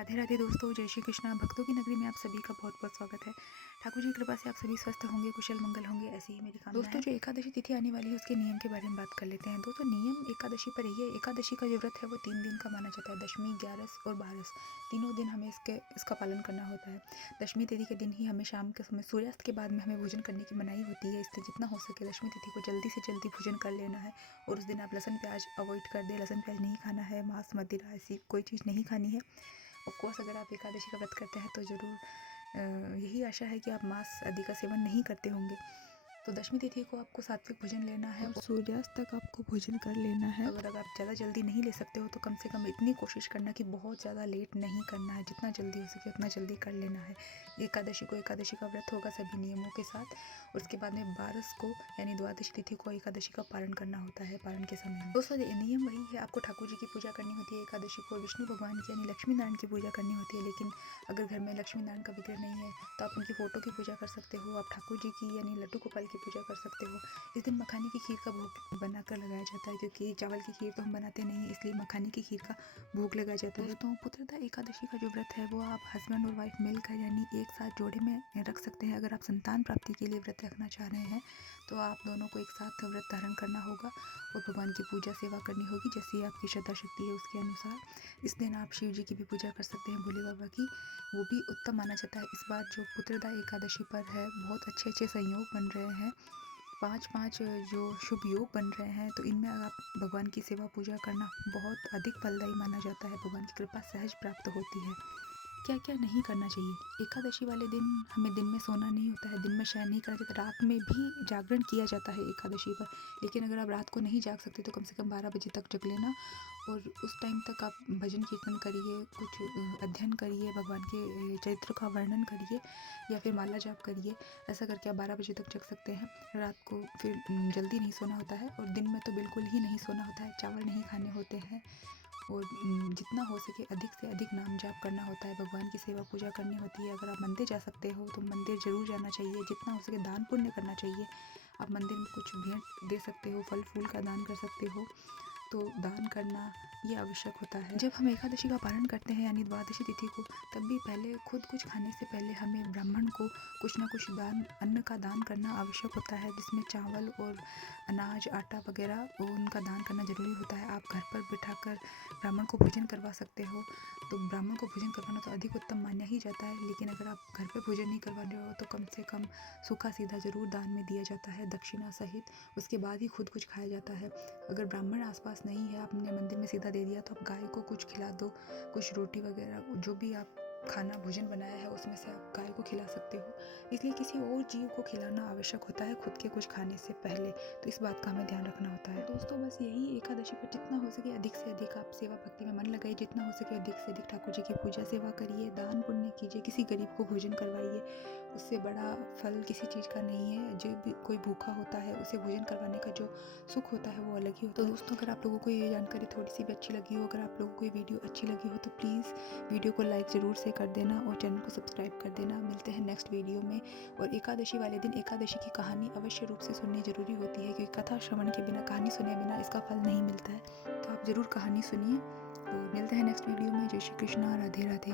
राधे राधे दोस्तों, जय श्री कृष्णा। भक्तों की नगरी में आप सभी का बहुत बहुत स्वागत है। ठाकुर जी की कृपा से आप सभी स्वस्थ होंगे, कुशल मंगल होंगे, ऐसी ही मेरी कामना है। दोस्तों, जो एकादशी तिथि आने वाली है उसके नियम के बारे में बात कर लेते हैं। दोस्तों, नियम एकादशी पर ही है। एकादशी का जो व्रत है वो 3 दिन का माना जाता है। दशमी, 11 और 12 तीनों दिन हमें इसका पालन करना होता है। दशमी तिथि के दिन ही हमें शाम के समय सूर्यास्त के बाद में हमें भोजन करने की मनाही होती है। इससे जितना हो सके दशमी तिथि को जल्दी से जल्दी भोजन कर लेना है। और उस दिन आप लहसुन प्याज अवॉइड कर दें। लहसुन प्याज नहीं खाना है, मांस मदिरा ऐसी कोई चीज़ नहीं खानी है। ऑफकोर्स अगर आप एकादशी का व्रत करते हैं तो ज़रूर यही आशा है कि आप मांस आदि का सेवन नहीं करते होंगे। तो दशमी तिथि को आपको सात्विक भोजन लेना है और सूर्यास्त तक आपको भोजन कर लेना है। अगर आप ज़्यादा जल्दी नहीं ले सकते हो तो कम से कम इतनी कोशिश करना कि बहुत ज़्यादा लेट नहीं करना है। जितना जल्दी हो सके उतना जल्दी कर लेना है। एकादशी का व्रत होगा सभी नियमों के साथ। और उसके बाद में 12 को यानी द्वादशी तिथि को एकादशी का पारण करना होता है। पारण के समय में दोस्तों नियम वही है, आपको ठाकुर जी की पूजा करनी होती है। एकादशी को विष्णु भगवान की यानी लक्ष्मी नारायण की पूजा करनी होती है। लेकिन अगर घर में लक्ष्मी नारायण का विग्रह नहीं है तो आप उनकी फ़ोटो की पूजा कर सकते हो। आप ठाकुर जी की यानी लड्डू गोपाल की पूजा कर सकते हो। इस दिन मखाने की खीर का भोग बनाकर लगाया जाता है, क्योंकि चावल की खीर तो हम बनाते नहीं, इसलिए मखाने की खीर का भोग लगाया जाता है। दोस्तों, पुत्रदा एकादशी का जो व्रत है वो आप हस्बैंड और वाइफ मिलकर यानी एक साथ जोड़े में रख सकते हैं। अगर आप संतान प्राप्ति के लिए व्रत रखना चाह रहे हैं तो आप दोनों को एक साथ व्रत धारण करना होगा और भगवान की पूजा सेवा करनी होगी, जैसी आपकी श्रद्धा शक्ति है उसके अनुसार। इस दिन आप शिव जी की भी पूजा कर सकते हैं, भोले बाबा की, वो भी उत्तम माना जाता है। इस बार जो पुत्रदा एकादशी पर है बहुत अच्छे अच्छे संयोग बन रहे हैं। 5 जो शुभ योग बन रहे हैं, तो इनमें आप भगवान की सेवा पूजा करना बहुत अधिक फलदायी माना जाता है। भगवान की कृपा सहज प्राप्त होती है। क्या क्या नहीं करना चाहिए एकादशी वाले दिन? हमें दिन में सोना नहीं होता है, दिन में शयन नहीं करना चाहिए। रात में भी जागरण किया जाता है एकादशी पर, लेकिन अगर आप रात को नहीं जाग सकते तो कम से कम 12 बजे तक जग लेना। और उस टाइम तक आप भजन कीर्तन करिए, कुछ अध्ययन करिए, भगवान के चरित्र का वर्णन करिए या फिर माला जाप करिए। ऐसा करके आप 12 बजे तक जग सकते हैं। रात को फिर जल्दी नहीं सोना होता है और दिन में तो बिल्कुल ही नहीं सोना होता है। चावल नहीं खाने होते हैं और जितना हो सके अधिक से अधिक नाम जाप करना होता है। भगवान की सेवा पूजा करनी होती है। अगर आप मंदिर जा सकते हो तो मंदिर ज़रूर जाना चाहिए। जितना हो सके दान पुण्य करना चाहिए। आप मंदिर में कुछ भेंट दे सकते हो, फल फूल का दान कर सकते हो, तो दान करना ये आवश्यक होता है। जब हम एकादशी का पारण करते हैं यानी द्वादशी तिथि को, तब भी पहले खुद कुछ खाने से पहले हमें ब्राह्मण को कुछ ना कुछ दान, अन्न का दान करना आवश्यक होता है, जिसमें चावल और अनाज, आटा वगैरह उनका दान करना ज़रूरी होता है। आप घर पर बिठाकर ब्राह्मण को भोजन करवा सकते हो, तो ब्राह्मण को भोजन करवाना तो अधिक उत्तम माना ही जाता है। लेकिन अगर आप घर पे भोजन नहीं करवा रहे हो तो कम से कम सूखा सीधा ज़रूर दान में दिया जाता है, दक्षिणा सहित। उसके बाद ही खुद कुछ खाया जाता है। अगर ब्राह्मण आसपास नहीं है, आपने मंदिर में सीधा दे दिया, तो आप गाय को कुछ खिला दो, कुछ रोटी वगैरह जो भी आप खाना भोजन बनाया है उसमें से आप गाय को खिला सकते हो। इसलिए किसी और जीव को खिलाना आवश्यक होता है खुद के कुछ खाने से पहले, तो इस बात का हमें ध्यान रखना होता है। दोस्तों, बस यही एकादशी पर जितना हो सके अधिक से अधिक आप सेवा भक्ति में मन लगाइए। जितना हो सके अधिक से अधिक ठाकुर जी की पूजा सेवा करिए, दान पुण्य कीजिए, किसी गरीब को भोजन करवाइए। उससे बड़ा फल किसी चीज़ का नहीं है। जो भी कोई भूखा होता है उसे भोजन करवाने का जो सुख होता है वो अलग ही होता है। तो दोस्तों, अगर आप लोगों को ये जानकारी थोड़ी सी भी अच्छी लगी हो, अगर आप लोगों को ये वीडियो अच्छी लगी हो तो प्लीज़ वीडियो को लाइक ज़रूर से कर देना और चैनल को सब्सक्राइब कर देना। मिलते हैं नेक्स्ट वीडियो में। और एकादशी वाले दिन एकादशी की कहानी अवश्य रूप से सुननी ज़रूरी होती है, क्योंकि कथा श्रवण के बिना, कहानी सुने बिना इसका फल नहीं मिलता है। तो आप ज़रूर कहानी सुनिए और मिलते हैं नेक्स्ट वीडियो में। जय श्री कृष्णा, राधे राधे।